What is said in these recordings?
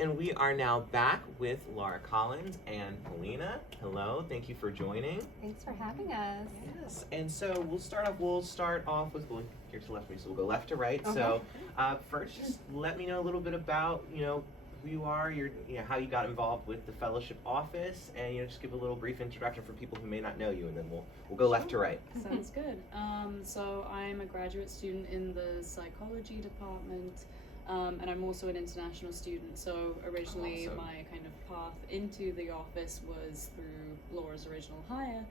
And we are now back with Laura Collins and Polina. Hello, thank you for joining. Thanks for having us. Yes, and so we'll start off with, well, here to the left of me, so we'll go left to right. Okay. So first, just let me know a little bit about, who you are, how you got involved with the fellowship office, and just give a little brief introduction for people who may not know you, and then we'll go left to right. Sounds good. So I'm a graduate student in the psychology department, and I'm also an international student. So originally Awesome. my kind of path into the office was through Laura's original hire,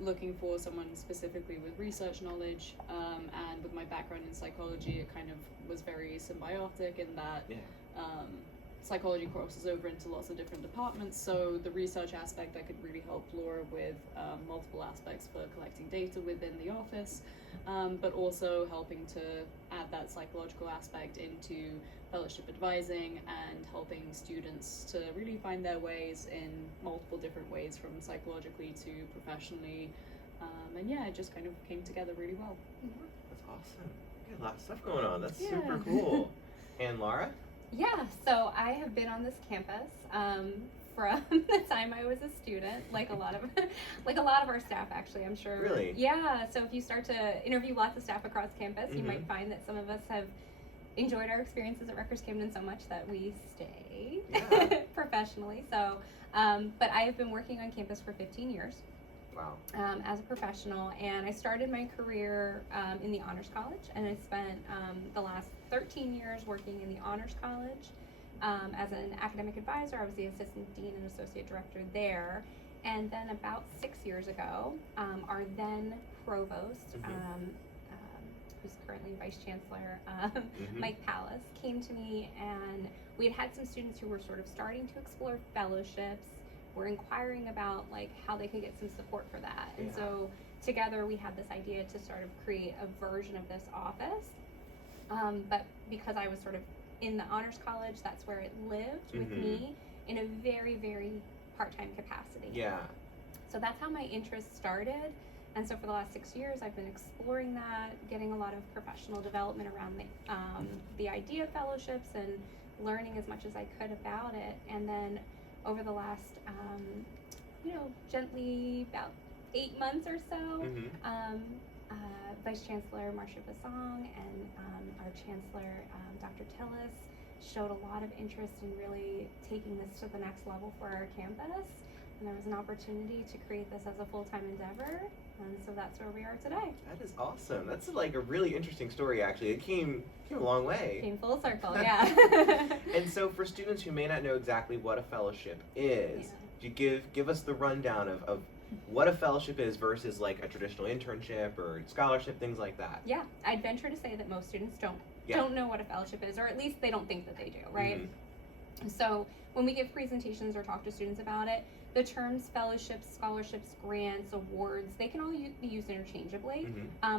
looking for someone specifically with research knowledge, and with my background in psychology, it kind of was very symbiotic in that psychology crosses over into lots of different departments, so the research aspect I could really help Laura with multiple aspects for collecting data within the office, but also helping to add that psychological aspect into fellowship advising and helping students to really find their ways in multiple different ways, from psychologically to professionally, and it just kind of came together really well. That's awesome. You got a lot of stuff going on. That's Yeah. super cool. And Laura? Yeah, so I have been on this campus from the time I was a student, like a lot of our staff, actually, I'm sure. Really? Yeah, so if you start to interview lots of staff across campus, you might find that some of us have enjoyed our experiences at Rutgers Camden so much that we stay professionally. So, but I have been working on campus for 15 years. Wow. As a professional, and I started my career in the Honors College, and I spent the last 13 years working in the Honors College as an academic advisor. I was the assistant dean and associate director there, and then about 6 years ago, our then provost, who's currently vice chancellor, Mike Pallas, came to me, and we had some students who were sort of starting to explore fellowships. We're inquiring about how they could get some support for that. And so together we had this idea to sort of create a version of this office. But because I was sort of in the Honors College, that's where it lived with me in a very, very part-time capacity. Yeah. So that's how my interest started. And so for the last 6 years, I've been exploring that, getting a lot of professional development around the idea of fellowships and learning as much as I could about it. And then over the last, gently about 8 months or so, Vice Chancellor Marcia Basong and our Chancellor, Dr. Tillis, showed a lot of interest in really taking this to the next level for our campus. And there was an opportunity to create this as a full-time endeavor, and so that's where we are today. That is awesome. That's a really interesting story, actually. It came a long way. Came full circle, yeah. And so for students who may not know exactly what a fellowship is, do you give us the rundown of what a fellowship is versus like a traditional internship or scholarship, things like that? Yeah, I'd venture to say that most students don't know what a fellowship is, or at least they don't think that they do, right? So when we give presentations or talk to students about it, the terms fellowships, scholarships, grants, awards, they can all be used interchangeably.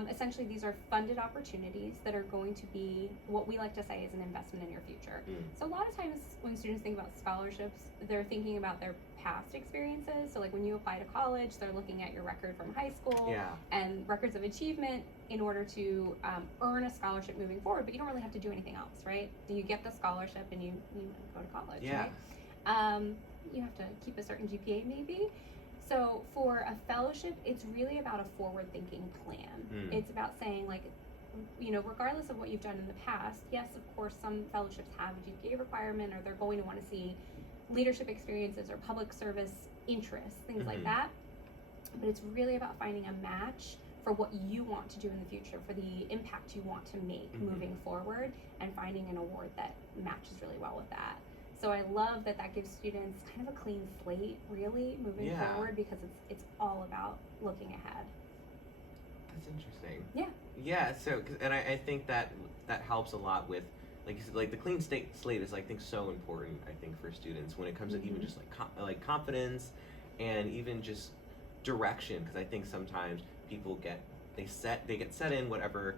Essentially, these are funded opportunities that are going to be what we like to say is an investment in your future. So a lot of times when students think about scholarships, they're thinking about their past experiences. So like when you apply to college, they're looking at your record from high school and records of achievement in order to earn a scholarship moving forward, but you don't really have to do anything else, right? You get the scholarship and you go to college, right? You have to keep a certain GPA maybe. So for a fellowship, it's really about a forward-thinking plan. It's about saying regardless of what you've done in the past, yes, of course, some fellowships have a GPA requirement, or they're going to want to see leadership experiences or public service interests, things like that. But it's really about finding a match for what you want to do in the future, for the impact you want to make moving forward, and finding an award that matches really well with that. So I love that gives students kind of a clean slate, really, moving forward, because it's all about looking ahead. That's interesting. Yeah. Yeah. So, and I think that helps a lot with, like you said, like the clean slate is, I think, so important. I think for students when it comes to even just like confidence and even just direction, because I think sometimes people get set in whatever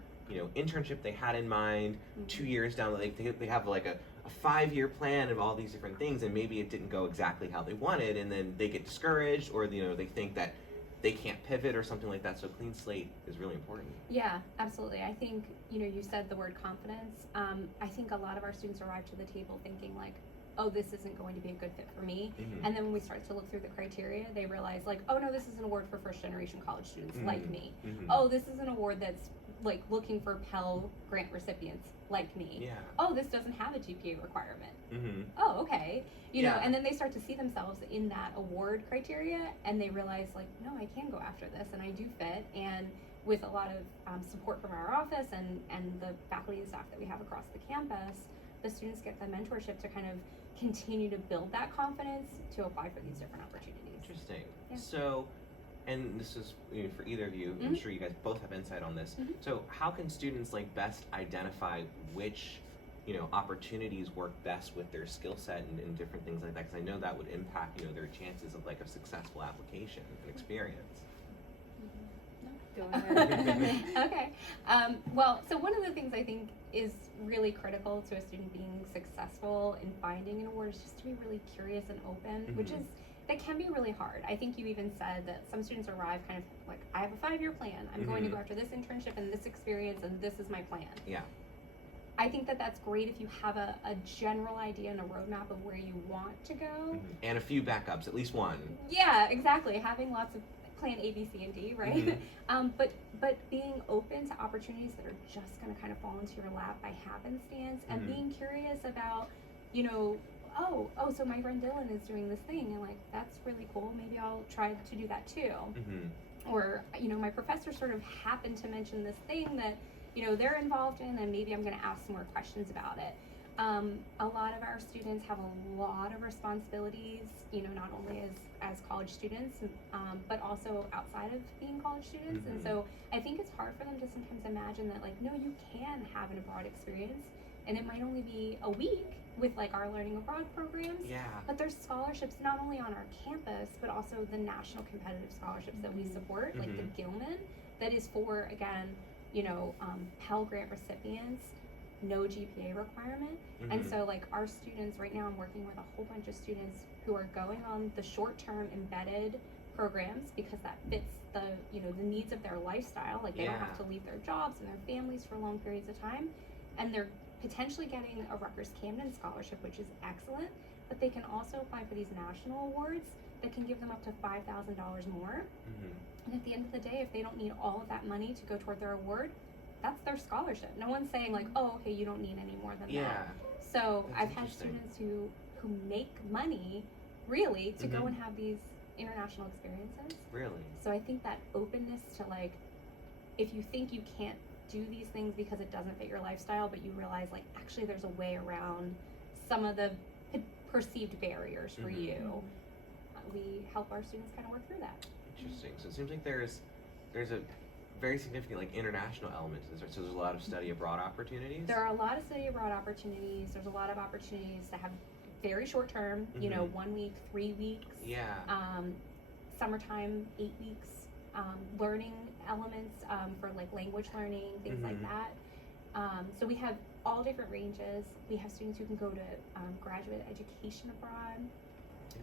internship they had in mind 2 years down. Like they have like a 5-year plan of all these different things, and maybe it didn't go exactly how they wanted, and then they get discouraged, or they think that they can't pivot or something like that. So clean slate is really important. Yeah, absolutely. I think, you said the word confidence. I think a lot of our students arrive to the table thinking like, oh, this isn't going to be a good fit for me. And then when we start to look through the criteria, they realize like, oh no, this is an award for first generation college students like me. Oh, this is an award that's like looking for Pell Grant recipients like me. Yeah. Oh, this doesn't have a GPA requirement. Oh, okay. You know, and then they start to see themselves in that award criteria, and they realize like, no, I can go after this, and I do fit. And with a lot of support from our office and the faculty and staff that we have across the campus, the students get the mentorship to kind of continue to build that confidence to apply for these different opportunities. Interesting. Yeah. So, and this is for either of you, I'm sure you guys both have insight on this. So how can students like best identify which opportunities work best with their skill set and different things like that? Because I know that would impact their chances of like a successful application and experience. Go ahead. Okay. Well, so one of the things I think is really critical to a student being successful in finding an award is just to be really curious and open, which is, that can be really hard. I think you even said that some students arrive kind of like, I have a 5-year plan. I'm going to go after this internship and this experience, and this is my plan. Yeah. I think that that's great if you have a general idea and a roadmap of where you want to go. And a few backups, at least one. Yeah, exactly. Having lots of plan A, B, C, and D, right? But being open to opportunities that are just going to kind of fall into your lap by happenstance, and being curious about, so my friend Dillon is doing this thing, and like, that's really cool. Maybe I'll try to do that too. Or, my professor sort of happened to mention this thing that, they're involved in, and maybe I'm going to ask some more questions about it. A lot of our students have a lot of responsibilities, not only as college students, but also outside of being college students. And so I think it's hard for them to sometimes imagine that like, no, you can have an abroad experience, and it might only be a week with like our learning abroad programs. Yeah. But there's scholarships not only on our campus, but also the national competitive scholarships that we support, like the Gilman, that is for, again, Pell Grant recipients, no GPA requirement. And so like our students right now, I'm working with a whole bunch of students who are going on the short-term embedded programs because that fits the needs of their lifestyle. Like they don't have to leave their jobs and their families for long periods of time, and they're potentially getting a Rutgers Camden scholarship, which is excellent, but they can also apply for these national awards that can give them up to $5,000 more. And at the end of the day, if they don't need all of that money to go toward their award, that's their scholarship. No one's saying like, oh, okay, you don't need any more than that. So That's I've had students who make money really to go and have these international experiences. Really? So I think that openness to like, if you think you can't do these things because it doesn't fit your lifestyle, but you realize like actually there's a way around some of the perceived barriers for you, we help our students kind of work through that. Interesting. So it seems like there's a very significant like international element to this, right? So there's a lot of study abroad opportunities. There are a lot of study abroad opportunities. There's a lot of opportunities to have very short term, 1 week, 3 weeks. Yeah. Summertime, 8 weeks. Learning elements for like language learning, things like that. So we have all different ranges. We have students who can go to graduate education abroad.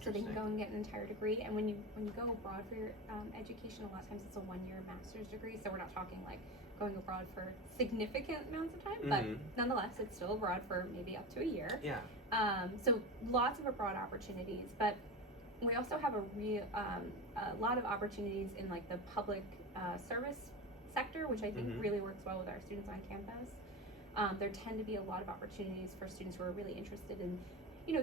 So they can go and get an entire degree. And when you go abroad for your education, a lot of times it's a 1-year master's degree. So we're not talking like going abroad for significant amounts of time, but nonetheless, it's still abroad for maybe up to a year. Yeah. So lots of abroad opportunities, but we also have a lot of opportunities in like the public service sector, which I think really works well with our students on campus. There tend to be a lot of opportunities for students who are really interested in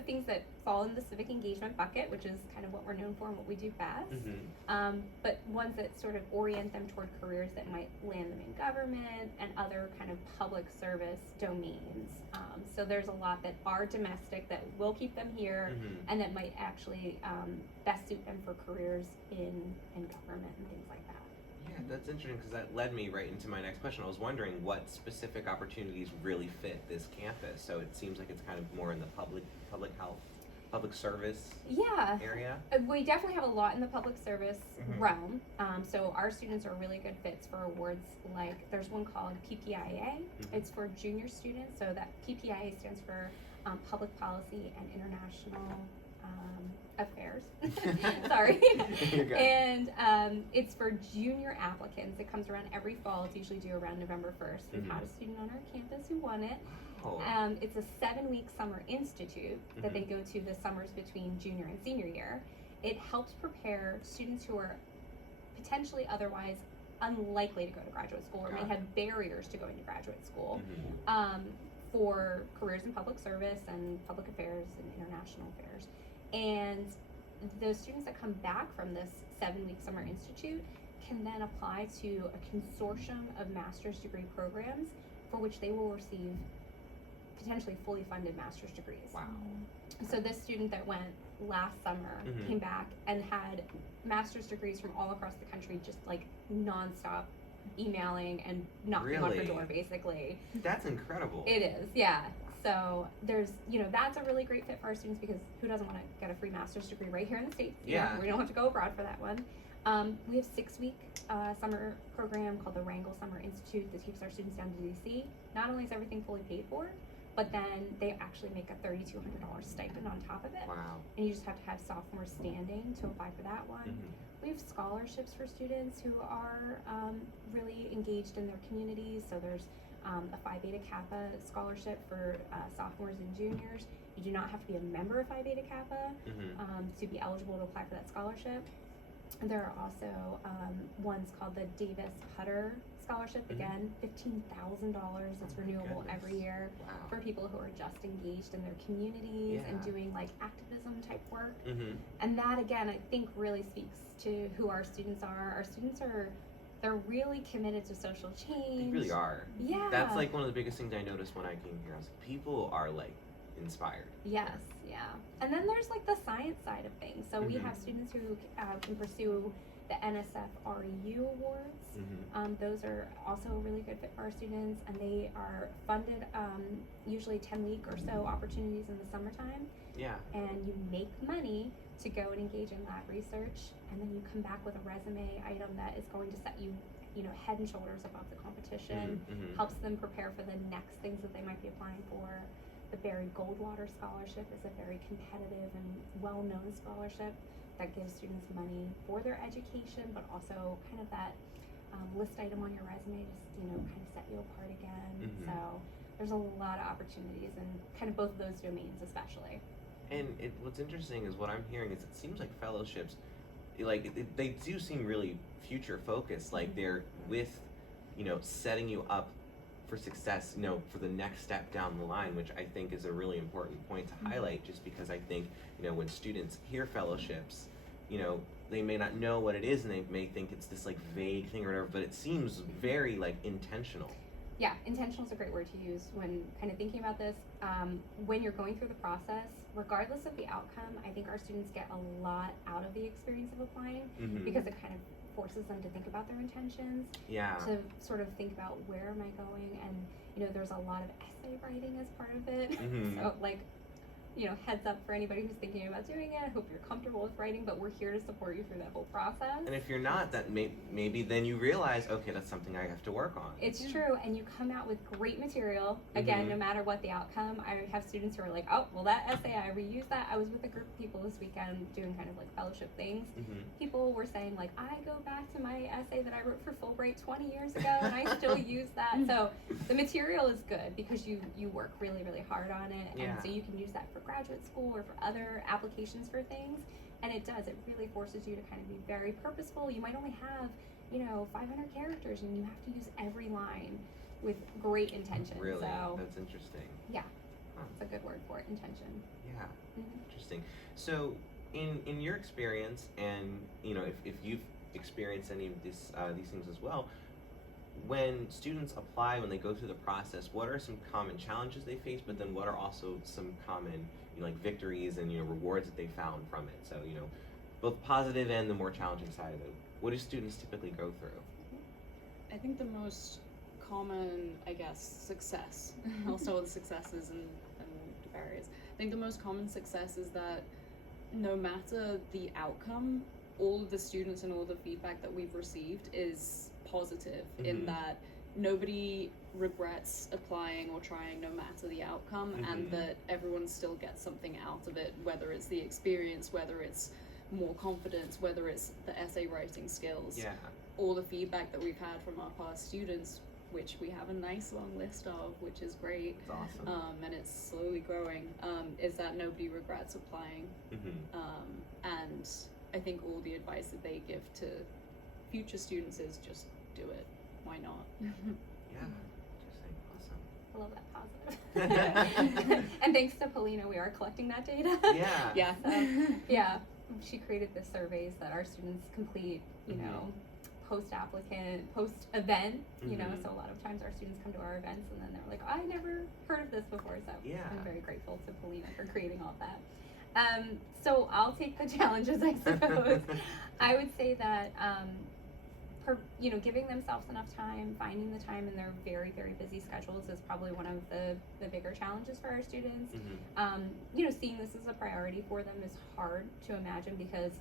things that fall in the civic engagement bucket, which is kind of what we're known for and what we do best. But ones that sort of orient them toward careers that might land them in government and other kind of public service domains. So there's a lot that are domestic that will keep them here and that might actually best suit them for careers in government and things like that. Yeah, that's interesting because that led me right into my next question. I was wondering what specific opportunities really fit this campus. So it seems like it's kind of more in the public health, public service area. We definitely have a lot in the public service realm. So our students are really good fits for awards like there's one called PPIA. It's for junior students. So that PPIA stands for Public Policy and International Affairs. Sorry. You're good. And it's for junior applicants. It comes around every fall. It's usually due around November 1st. We've had a student on our campus who won it. Oh. It's a 7-week summer institute that they go to the summers between junior and senior year. It helps prepare students who are potentially otherwise unlikely to go to graduate school or may have barriers to going to graduate school for careers in public service and public affairs and international affairs. And those students that come back from this 7-week summer institute can then apply to a consortium of master's degree programs for which they will receive potentially fully funded master's degrees. Wow. So this student that went last summer came back and had master's degrees from all across the country, just like nonstop emailing and knocking on her door, basically. That's incredible. It is, yeah. So there's, that's a really great fit for our students because who doesn't want to get a free master's degree right here in the States? Yeah. We don't have to go abroad for that one. We have 6-week summer program called the Wrangell Summer Institute that takes our students down to DC. Not only is everything fully paid for, but then they actually make a $3,200 stipend on top of it. Wow. And you just have to have sophomore standing to apply for that one. We have scholarships for students who are really engaged in their communities. So there's a Phi Beta Kappa scholarship for sophomores and juniors. You do not have to be a member of Phi Beta Kappa to be eligible to apply for that scholarship. And there are also ones called the Davis Hutter Scholarship, again, $15,000. It's renewable every year for people who are just engaged in their communities and doing like activism type work. And that, again, I think really speaks to who our students are. Our students they're really committed to social change. They really are. Yeah. That's like one of the biggest things I noticed when I came here. I was like, people are like inspired. Yes, yeah. And then there's like the science side of things. So we have students who can pursue the NSF REU awards. Those are also a really good fit for our students, and they are funded usually 10-week or so opportunities in the summertime. Yeah. And you make money to go and engage in lab research, and then you come back with a resume item that is going to set you, head and shoulders above the competition, helps them prepare for the next things that they might be applying for. The Barry Goldwater Scholarship is a very competitive and well-known scholarship that gives students money for their education, but also kind of that list item on your resume to, kind of set you apart again. So there's a lot of opportunities in kind of both of those domains, especially. And what's interesting is what I'm hearing is it seems like fellowships, they do seem really future focused. Like they're with, setting you up for success, for the next step down the line, which I think is a really important point to highlight, just because I think, when students hear fellowships, they may not know what it is and they may think it's this like vague thing or whatever, but it seems very like intentional. Yeah, intentional is a great word to use when kind of thinking about this. When you're going through the process, regardless of the outcome, I think our students get a lot out of the experience of applying because it kind of forces them to think about their intentions, to sort of think about where am I going, and there's a lot of essay writing as part of it. So like, heads up for anybody who's thinking about doing it. I hope you're comfortable with writing, but we're here to support you through that whole process. And if you're not, that maybe then you realize, okay, that's something I have to work on. It's true, and you come out with great material. Again, no matter what the outcome, I have students who are like, oh, well, that essay, I reused that. I was with a group of people this weekend doing kind of like fellowship things. People were saying like, I go back to my essay that I wrote for Fulbright 20 years ago, and I still use that. So the material is good because you work really, really hard on it, and so you can use that for graduate school or for other applications for things, and it really forces you to kind of be very purposeful. You might only have 500 characters and you have to use every line with great intention. Really? So That's interesting. Yeah, that's a good word for it, intention. Yeah. Interesting. So in your experience, and if you've experienced any of these things as well, when students apply, when they go through the process, what are some common challenges they face, but then what are also some common victories and rewards that they found from it? So both positive and the more challenging side of it. What do students typically go through? I think the most common, success, I'll start with successes and the barriers. I think the most common success is that no matter the outcome, all of the students and all the feedback that we've received is positive in that nobody regrets applying or trying no matter the outcome, and that everyone still gets something out of it, whether it's the experience, whether it's more confidence, whether it's the essay writing skills. Yeah. All the feedback that we've had from our past students, which we have a nice long list of, which is great. It's awesome. And it's slowly growing, is that nobody regrets applying. And I think all the advice that they give to future students is just do it. Why not? Yeah. Interesting. Awesome. I love that positive. And thanks to Polina, we are collecting that data. Yeah. Yeah. So, yeah, she created the surveys that our students complete, you know, post-applicant, post-event, you know, so a lot of times our students come to our events and then they're like, I never heard of this before, so yeah. I'm very grateful to Polina for creating all of that. So I'll take the challenges, I suppose. I would say that, you know, giving themselves enough time, finding the time in their very, very busy schedules is probably one of the bigger challenges for our students. You know, seeing this as a priority for them is hard to imagine because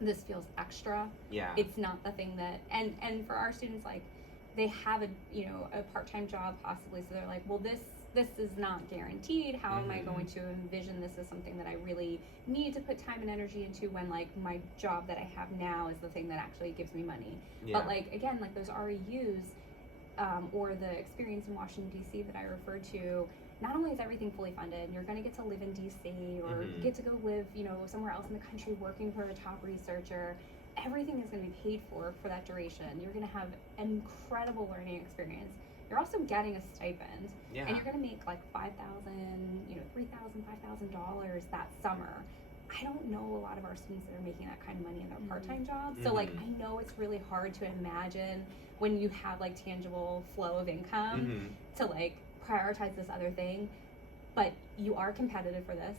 this feels extra. Yeah. It's not the thing that, and for our students, like, they have a, you know, a part-time job possibly, so they're like, well, this is not guaranteed. How am I going to envision this as something that I really need to put time and energy into when, like, my job that I have now is the thing that actually gives me money? Yeah. But, like, again, like, those REUs, or the experience in Washington, D.C. that I referred to, not only is everything fully funded, you're going to get to live in D.C. or get to go live, you know, somewhere else in the country working for a top researcher. Everything is going to be paid for that duration. You're going to have an incredible learning experience. You're also getting a stipend, and you're going to make like $5,000, you know, $3,000, $5,000 that summer. I don't know a lot of our students that are making that kind of money in their part-time jobs. So, like, I know it's really hard to imagine when you have, like, tangible flow of income to, like, prioritize this other thing. But you are competitive for this.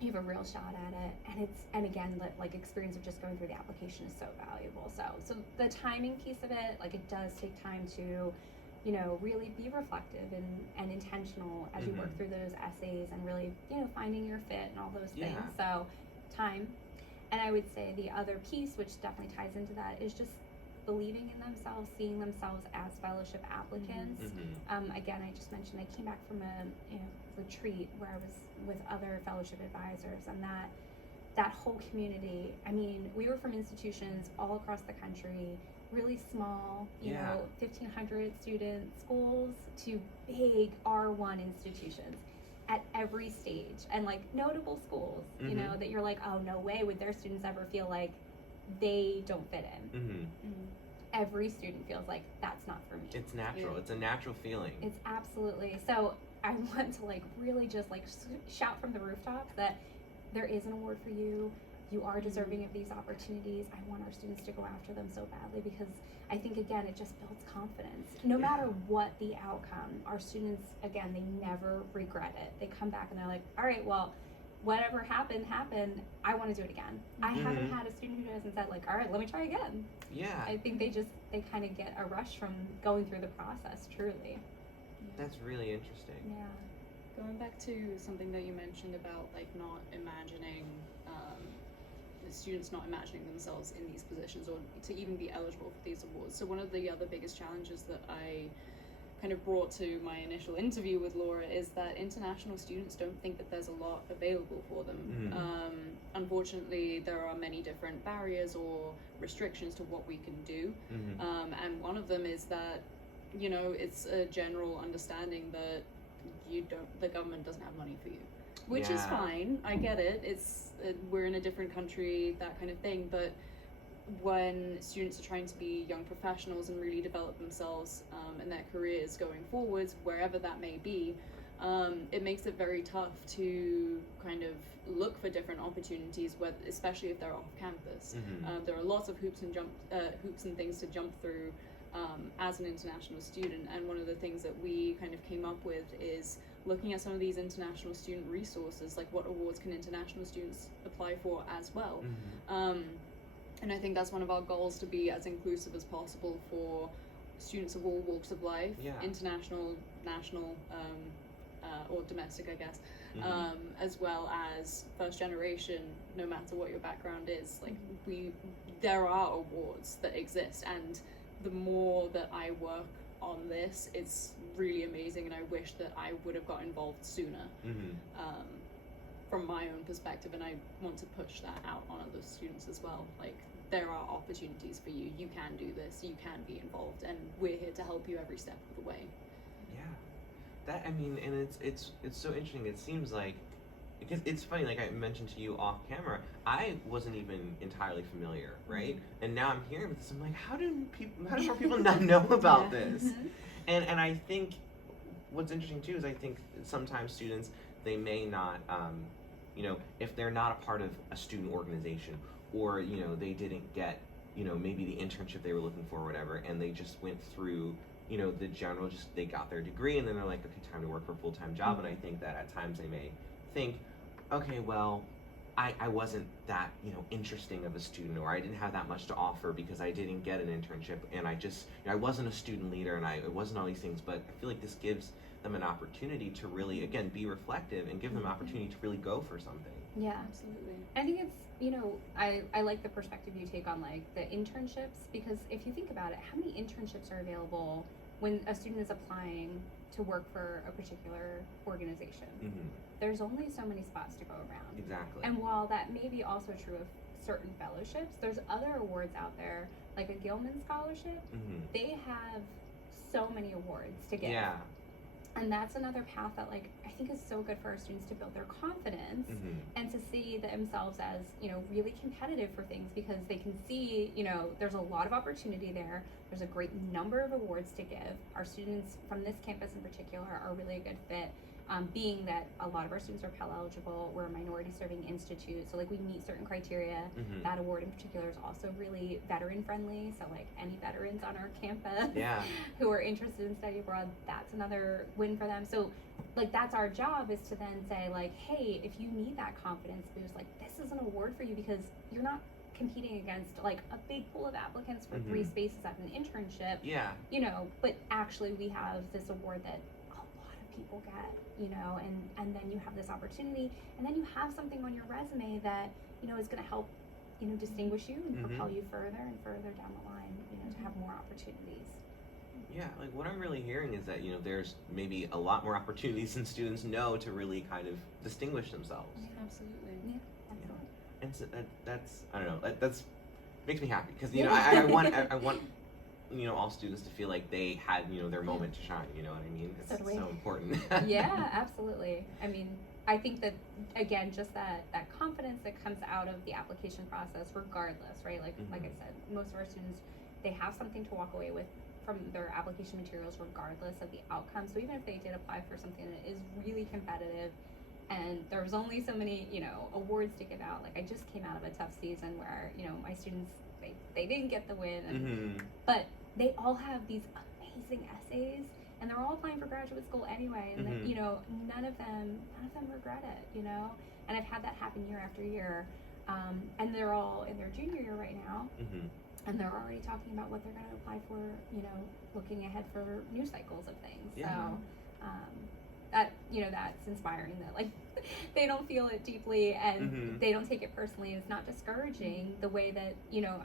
You have a real shot at it, and again, like, experience of just going through the application is so valuable. So the timing piece of it, like, it does take time to, you know, really be reflective and intentional as you work through those essays and really, you know, finding your fit and all those things. So time. And I would say the other piece, which definitely ties into that, is just believing in themselves, seeing themselves as fellowship applicants. Again, I just mentioned I came back from a, you know, retreat where I was with other fellowship advisors, and that whole community, I mean, we were from institutions all across the country, really small, you know, 1,500 student schools to big R1 institutions at every stage, and, like, notable schools, you know, that you're like, oh, no way would their students ever feel like they don't fit in. Every student feels like that's not for me. It's natural. It's a natural feeling. It's absolutely. So I want to, like, really just, like, shout from the rooftops that there is an award for you. You are deserving of these opportunities. I want our students to go after them so badly because I think, again, it just builds confidence. No matter what the outcome, our students, again, they never regret it. They come back and they're like, all right, well, whatever happened. I want to do it again. I haven't had a student who hasn't said, like, all right, let me try again. Yeah. I think they kind of get a rush from going through the process, truly. That's really interesting. Yeah. Going back to something that you mentioned about, like, not imagining, the students not imagining themselves in these positions or to even be eligible for these awards. So one of the other biggest challenges that I kind of brought to my initial interview with Laura is that international students don't think that there's a lot available for them. Unfortunately, there are many different barriers or restrictions to what we can do. And one of them is that, you know, it's a general understanding that the government doesn't have money for you, which is fine. I get it. We're in a different country, that kind of thing. But when students are trying to be young professionals and really develop themselves in their careers going forwards, wherever that may be, it makes it very tough to kind of look for different opportunities, especially if they're off campus. There are lots of hoops and things to jump through as an international student, and one of the things that we kind of came up with is looking at some of these international student resources, like what awards can international students apply for as well. And I think that's one of our goals, to be as inclusive as possible for students of all walks of life, international, national, or domestic, I guess, as well as first generation, no matter what your background is. Like, there are awards that exist, and the more that I work on this. It's really amazing, and I wish that I would have got involved sooner. From my own perspective, and I want to push that out on other students as well. Like, there are opportunities for you. You can do this. You can be involved, and we're here to help you every step of the way. Yeah, that, I mean, and it's so interesting. It seems like, because it's funny, like I mentioned to you off camera, I wasn't even entirely familiar, right? And now I'm hearing this. I'm like, how do more people not know about this? And I think what's interesting too is I think sometimes students, they may not, if they're not a part of a student organization, or, they didn't get, maybe the internship they were looking for or whatever, and they just went through, the general, they got their degree, and then they're like, okay, time to work for a full-time job. And I think that at times they may think, okay, well, I wasn't that, interesting of a student, or I didn't have that much to offer because I didn't get an internship, and I wasn't a student leader, and it wasn't all these things. But I feel like this gives them an opportunity to really, again, be reflective and give them an opportunity to really go for something. Yeah, absolutely. I think it's, I like the perspective you take on, like, the internships, because if you think about it, how many internships are available when a student is applying to work for a particular organization? There's only so many spots to go around. Exactly. And while that may be also true of certain fellowships, there's other awards out there, like a Gilman Scholarship. They have so many awards to give. Yeah. And that's another path that, like, I think is so good for our students to build their confidence and to see themselves as, really competitive for things, because they can see, there's a lot of opportunity there. There's a great number of awards to give. Our students from this campus in particular are really a good fit. Being that a lot of our students are Pell eligible, we're a minority serving institute, so like we meet certain criteria. That award in particular is also really veteran friendly, so like any veterans on our campus who are interested in study abroad, that's another win for them. So like that's our job, is to then say like, hey, if you need that confidence boost, like this is an award for you, because you're not competing against like a big pool of applicants for 3 spaces at an internship. But actually we have this award that people get, and then you have this opportunity, and then you have something on your resume that, is going to help, distinguish you and propel you further and further down the line, to have more opportunities. Yeah, like what I'm really hearing is that, there's maybe a lot more opportunities than students know to really kind of distinguish themselves. Yeah, absolutely. Yeah, absolutely. And so that's, I don't know, that's makes me happy, because, I want all students to feel like they had, their moment to shine, you know what I mean? It's so important. Yeah, absolutely. I mean, I think that, again, just that confidence that comes out of the application process, regardless, right? Like I said, most of our students, they have something to walk away with from their application materials regardless of the outcome. So even if they did apply for something that is really competitive, and there was only so many, awards to give out. Like I just came out of a tough season where, my students, they didn't get the win, and, but they all have these amazing essays, and they're all applying for graduate school anyway, and then, none of them regret it, and I've had that happen year after year, and they're all in their junior year right now, and they're already talking about what they're going to apply for, looking ahead for new cycles of things. So that, that's inspiring, that like they don't feel it deeply, and they don't take it personally. It's not discouraging the way that,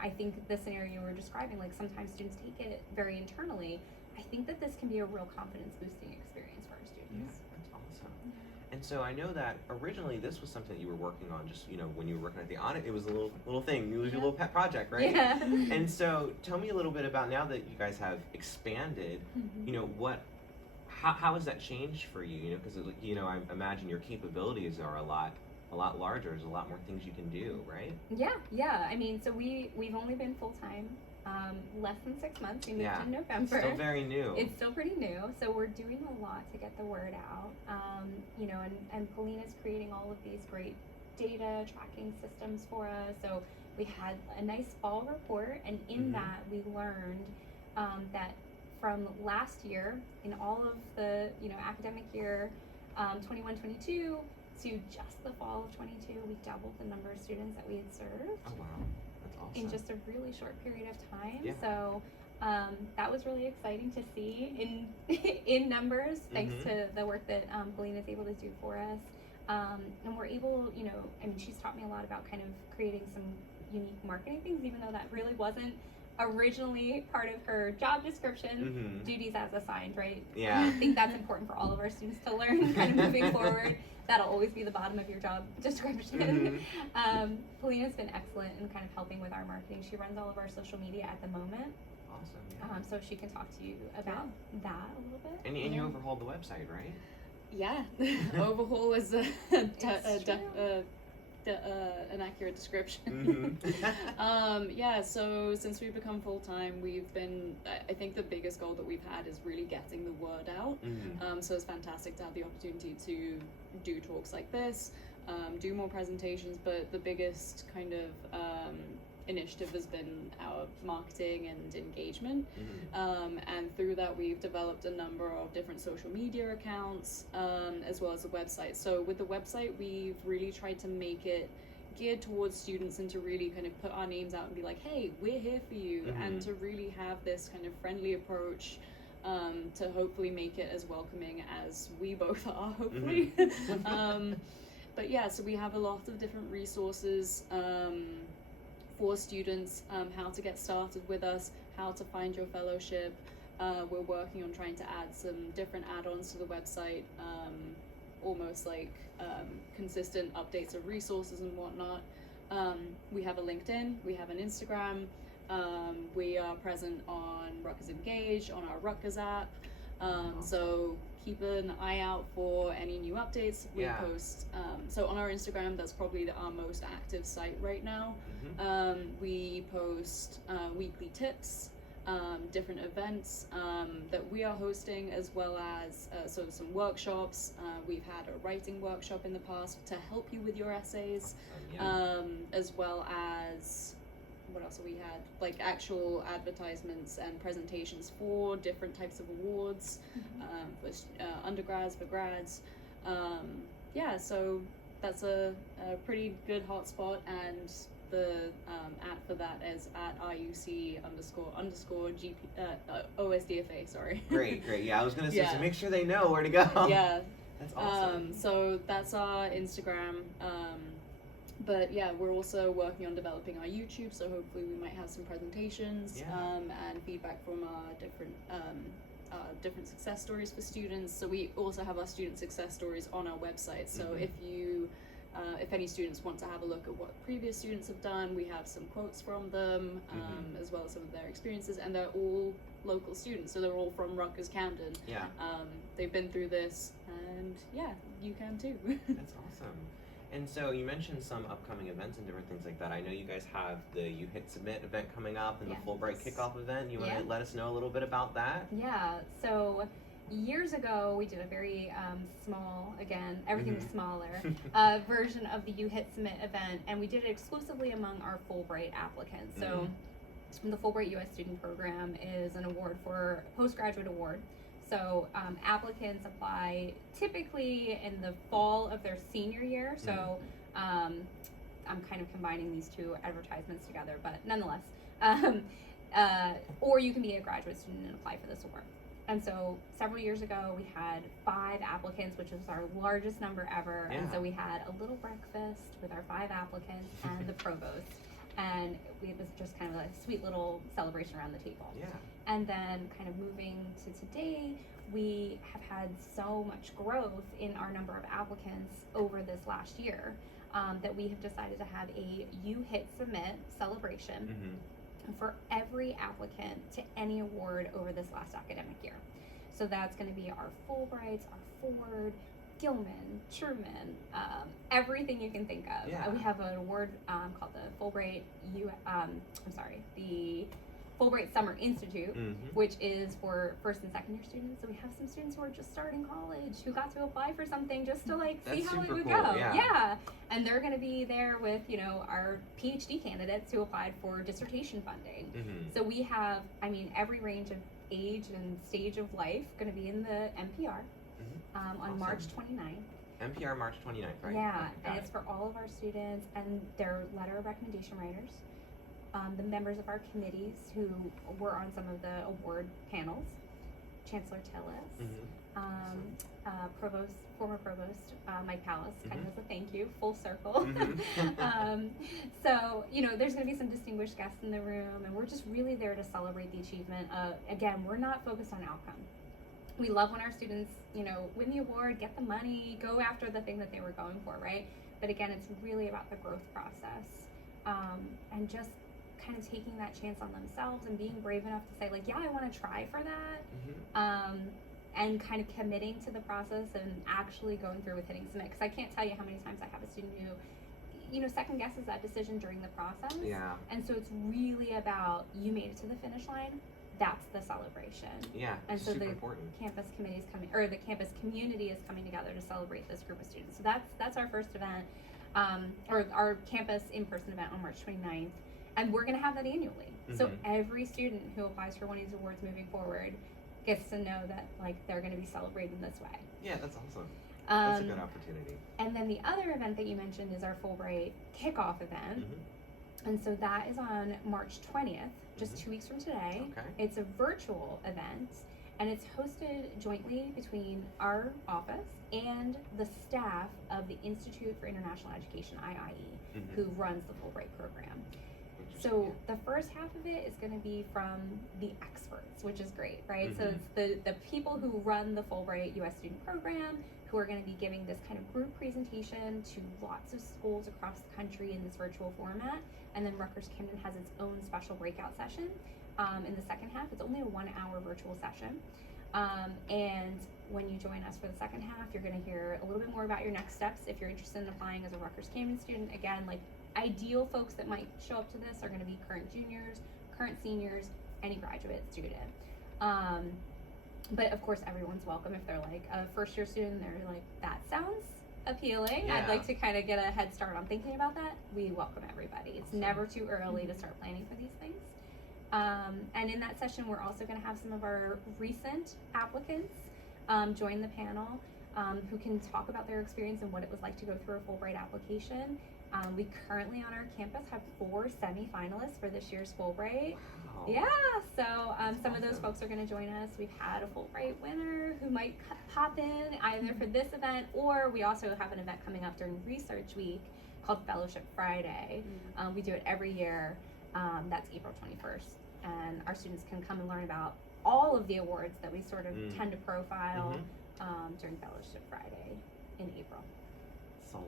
I think the scenario you were describing, like sometimes students take it very internally. I think that this can be a real confidence boosting experience for our students. Yeah, that's awesome. And so I know that originally this was something that you were working on, just, when you were working at the audit, it was a little thing. It was your little pet project, right? Yeah. And so tell me a little bit about, now that you guys have expanded, how has that changed for you? Because I imagine your capabilities are a lot larger. There's a lot more things you can do, right? Yeah. I mean, so we've only been full time less than 6 months. We moved in November. Still very new. It's still pretty new. So we're doing a lot to get the word out. And Polina's creating all of these great data tracking systems for us. So we had a nice fall report, and in that we learned that from last year, in all of the academic year 21-22 to just the fall of 22, we doubled the number of students that we had served. Oh wow, that's awesome. In just a really short period of time. Yeah. So that was really exciting to see in numbers, thanks to the work that Polina is able to do for us. And we're able, she's taught me a lot about kind of creating some unique marketing things, even though that really wasn't originally part of her job description, duties as assigned, right? Yeah. I think that's important for all of our students to learn kind of moving forward. That'll always be the bottom of your job description. Polina's been excellent in kind of helping with our marketing. She runs all of our social media at the moment. Awesome. Yeah. So she can talk to you about that a little bit. And you overhauled the website, right? Yeah. Overhaul is an accurate description. Yeah, so since we've become full-time, we've been, I think the biggest goal that we've had is really getting the word out. So it's fantastic to have the opportunity to do talks like this, do more presentations, but the biggest kind of initiative has been our marketing and engagement. And through that, we've developed a number of different social media accounts, as well as a website. So with the website, we've really tried to make it geared towards students and to really kind of put our names out and be like, hey, we're here for you, and to really have this kind of friendly approach, to hopefully make it as welcoming as we both are, hopefully. But yeah, so we have a lot of different resources for students, how to get started with us, how to find your fellowship. We're working on trying to add some different add-ons to the website, almost like consistent updates of resources and whatnot. We have a LinkedIn, we have an Instagram, we are present on Rutgers Engage, on our Rutgers app. So keep an eye out for any new updates. We post, so on our Instagram, that's probably our most active site right now. We post weekly tips, different events that we are hosting, as well as so some workshops. We've had a writing workshop in the past to help you with your essays, as well as, what else have we had? Like actual advertisements and presentations for different types of awards, for undergrads, for grads. Yeah, so that's a pretty good hotspot, and the @ for that is @ IUC__GP OSDFA. Sorry. Great. Yeah, I was gonna say, so make sure they know where to go. Yeah. That's awesome. So that's our Instagram. But yeah, we're also working on developing our YouTube, so hopefully we might have some presentations and feedback from our different success stories for students. So we also have our student success stories on our website. So if any students want to have a look at what previous students have done, we have some quotes from them, as well as some of their experiences, and they're all local students, so they're all from Rutgers Camden. They've been through this, and yeah, you can too. That's awesome. And so you mentioned some upcoming events and different things like that. I know you guys have the You Hit Submit event coming up and the Fulbright kickoff event. You want to let us know a little bit about that? Yeah, so years ago we did a very small, again, everything was smaller, version of the You Hit Submit event, and we did it exclusively among our Fulbright applicants. So the Fulbright U.S. Student Program is an award for postgraduate award. So applicants apply typically in the fall of their senior year. So I'm kind of combining these two advertisements together, but nonetheless. Or you can be a graduate student and apply for this award. And so several years ago, we had 5 applicants, which was our largest number ever. And so we had a little breakfast with our 5 applicants and the provost. And it was just kind of a sweet little celebration around the table. And then kind of moving to today, we have had so much growth in our number of applicants over this last year that we have decided to have a You Hit Submit celebration for every applicant to any award over this last academic year. So that's going to be our Fulbrights, our Ford, Gilman, Truman, everything you can think of. We have an award called the Fulbright the Fulbright Summer Institute, which is for first and second year students. So we have some students who are just starting college who got to apply for something just to see how it would go. And they're going to be there with, our PhD candidates who applied for dissertation funding. So we have, every range of age and stage of life going to be in the MPR on March 29th. MPR March 29th, right? Yeah, and it's for all of our students and their letter of recommendation writers. The members of our committees who were on some of the award panels, Chancellor Tillis, former provost, Mike Pallas, kind of as a thank you, full circle. Mm-hmm. So, there's going to be some distinguished guests in the room, and we're just really there to celebrate the achievement of, again, we're not focused on outcome. We love when our students, win the award, get the money, go after the thing that they were going for, right? But again, it's really about the growth process, and just kind of taking that chance on themselves and being brave enough to say, like, yeah, I want to try for that. And kind of committing to the process and actually going through with hitting submit. Because I can't tell you how many times I have a student who, second guesses that decision during the process. Yeah. And so it's really about, you made it to the finish line. That's the celebration. Yeah. And so super the important. campus committee is coming, or the campus community is coming together to celebrate this group of students. So that's our first event, or our campus in-person event on March 29th. And we're going to have that annually. So every student who applies for one of these awards moving forward gets to know that, like, they're going to be celebrated in this way. Yeah, that's awesome. That's a good opportunity. And then the other event that you mentioned is our Fulbright kickoff event. And so that is on March 20th, just 2 weeks from today. Okay. It's a virtual event, and it's hosted jointly between our office and the staff of the Institute for International Education, IIE, who runs the Fulbright program. So the first half of it is going to be from the experts, which is great, right? So it's the people who run the Fulbright U.S. student program who are going to be giving this kind of group presentation to lots of schools across the country in this virtual format. And then Rutgers-Camden has its own special breakout session in the second half. It's only a 1-hour virtual session. And when you join us for the second half, you're going to hear a little bit more about your next steps if you're interested in applying as a Rutgers-Camden student. Again, like, ideal folks that might show up to this are going to be current juniors, current seniors, any graduate student. But of course, everyone's welcome. If they're like a first-year student, they're like, that sounds appealing. Yeah. I'd like to kind of get a head start on thinking about that. We welcome everybody. It's never too early to start planning for these things. And in that session, we're also going to have some of our recent applicants join the panel who can talk about their experience and what it was like to go through a Fulbright application. We currently on our campus have 4 semi-finalists for this year's Fulbright. Wow. Yeah, so some of those awesome. folks are going to join us. We've had a Fulbright winner who might pop in either for this event, or we also have an event coming up during Research Week called Fellowship Friday. We do it every year. That's April 21st. And our students can come and learn about all of the awards that we sort of tend to profile during Fellowship Friday in April. It's a lot.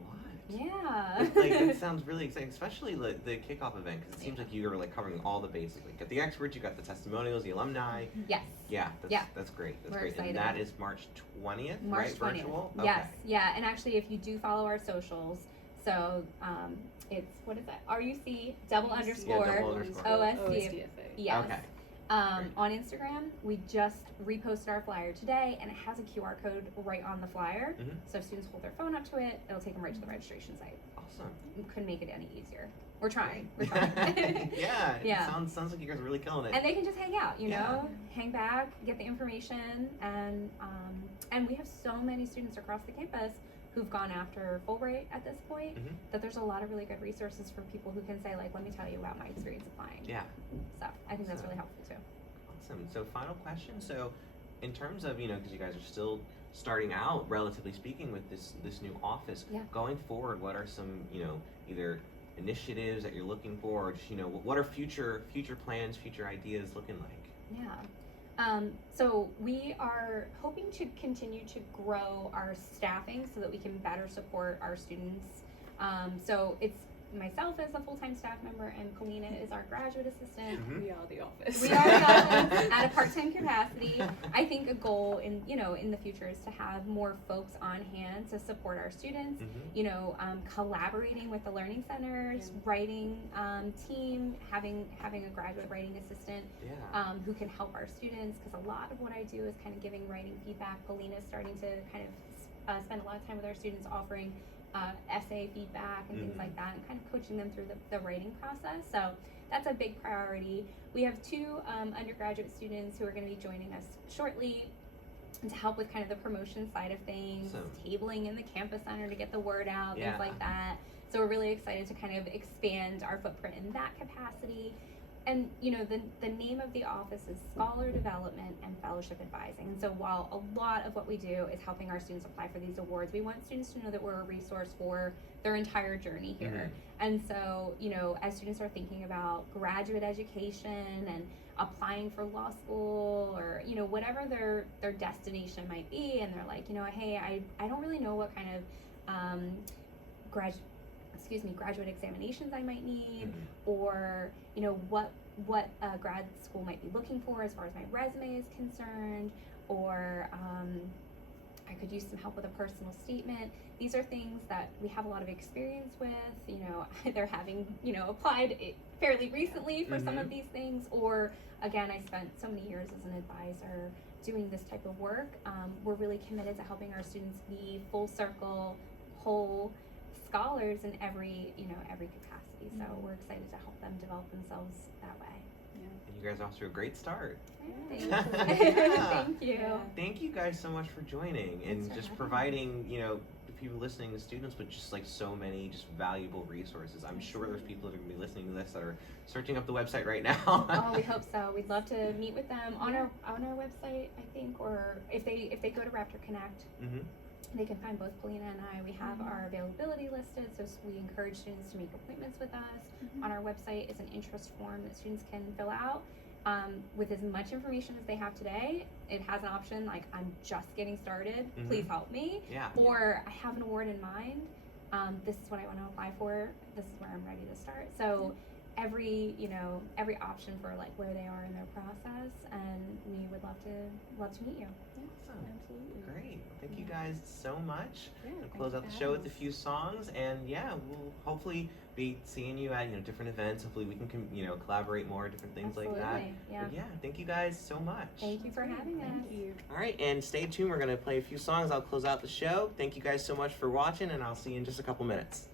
Yeah. It sounds really exciting, especially the kickoff event, because it seems like you're like covering all the bases. Like, you got the experts, you got the testimonials, the alumni. Yes. Yeah, that's great. That's We're great. excited. And that is March 20th, March right? 20th. Virtual? Yes, Okay. yeah, and actually if you do follow our socials, so it's, what is that? RUC double underscore OSDFA. Yes. Okay. On Instagram, we just reposted our flyer today, and it has a QR code right on the flyer. So if students hold their phone up to it, it'll take them right to the registration site. Awesome. We couldn't make it any easier. We're trying. We're trying. Yeah. Yeah. Sounds like you guys are really killing it. And they can just hang out, you Yeah. know, hang back, get the information, and we have so many students across the campus who've gone after Fulbright at this point that there's a lot of really good resources for people who can say, like, let me tell you about my experience applying. Yeah. So I think that's really helpful too. Awesome. So final question. So in terms of, because you guys are still starting out, relatively speaking, with this new office, going forward, what are some, either initiatives that you're looking for, or just, what are future plans, future ideas looking like? Yeah. So we are hoping to continue to grow our staffing so that we can better support our students. So it's myself as a full-time staff member, and Polina is our graduate assistant. We are the office. We are the office at a part-time capacity. I think a goal in the future is to have more folks on hand to support our students. Collaborating with the learning centers, writing team, having a graduate writing assistant who can help our students, because a lot of what I do is kind of giving writing feedback. Polina is starting to kind of spend a lot of time with our students offering essay feedback and things like that, and kind of coaching them through the writing process. So that's a big priority. We have 2 undergraduate students who are going to be joining us shortly to help with kind of the promotion side of things, tabling in the campus center to get the word out, things like that. So we're really excited to kind of expand our footprint in that capacity. And the name of the office is Scholar Development and Fellowship Advising. And so while a lot of what we do is helping our students apply for these awards, we want students to know that we're a resource for their entire journey here. And so, as students are thinking about graduate education and applying for law school or, whatever their destination might be, and they're like, hey, I don't really know what kind of graduate examinations I might need, or what grad school might be looking for as far as my resume is concerned, or I could use some help with a personal statement. These are things that we have a lot of experience with, either having applied fairly recently for some of these things, or again, I spent so many years as an advisor doing this type of work. We're really committed to helping our students be full circle, whole scholars in every capacity. So we're excited to help them develop themselves that way. And you guys are off to a great start. Thank Yeah. Thank you. Thank you guys so much for joining and Thanks for just having providing, the people listening, the students, with just like so many just valuable resources. I'm sure there's people that are going to be listening to this that are searching up the website right now. Oh, we hope so. We'd love to meet with them on our website, I think, or if they go to Raptor Connect. They can find both Polina and I. We have our availability listed, so we encourage students to make appointments with us. On our website is an interest form that students can fill out with as much information as they have today. It has an option like, I'm just getting started, please help me. Or I have an award in mind. This is what I want to apply for. This is where I'm ready to start. So every option for like where they are in their process, and we would love to meet you. Awesome. Absolutely. Great. Thank you guys so much. Yeah, We'll close out the show with a few songs, and we'll hopefully be seeing you at different events. Hopefully we can collaborate more, different things like that. Absolutely. Yeah. But thank you guys so much. Thank you for having us. Thank you. All right, and stay tuned. We're gonna play a few songs. I'll close out the show. Thank you guys so much for watching, and I'll see you in just a couple minutes.